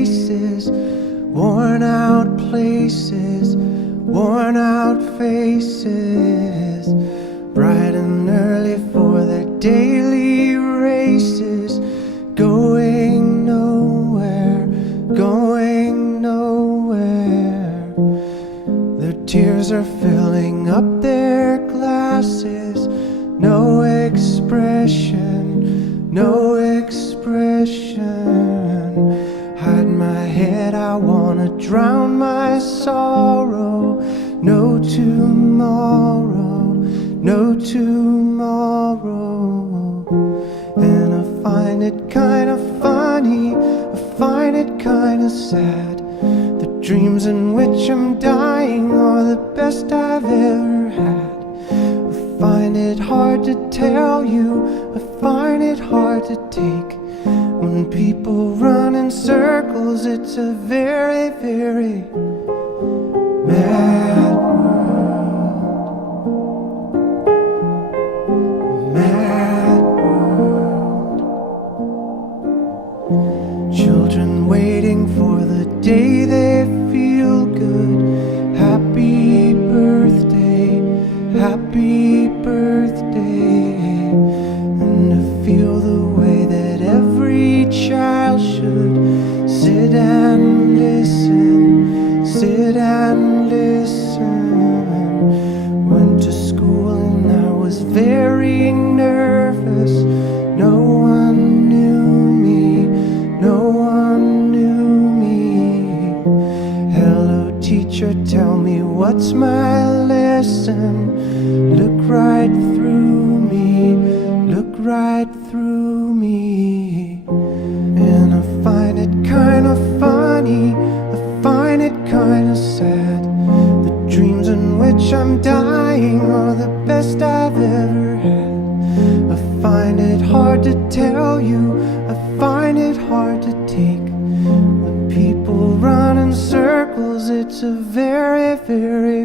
traces, worn out places, worn out faces, bright and early for their daily races, going nowhere, going nowhere. Their tears are filling up their glasses, no expression, no expression. Hide my head, I wanna drown my sorrow. No tomorrow, no tomorrow. And I find it kinda funny, I find it kinda sad. The dreams in which I'm dying are the best I've ever had. I find it hard to tell you, I find it hard to take. When people run in circles, it's a very, very mad world. Mad world. Children waiting for the day they feel good. Happy birthday, happy birthday. And to feel the way that every child should sit and listen, sit and listen. Went to school and I was very nervous. No one knew me, no one knew me. Hello teacher, tell me what's my lesson. Look right through me, look right through me. And I find it kinda funny, I find it kinda sad. The dreams in which I'm dying are the best I've ever had. I find it hard to tell you, I find it hard to take. When people run in circles, it's a very, very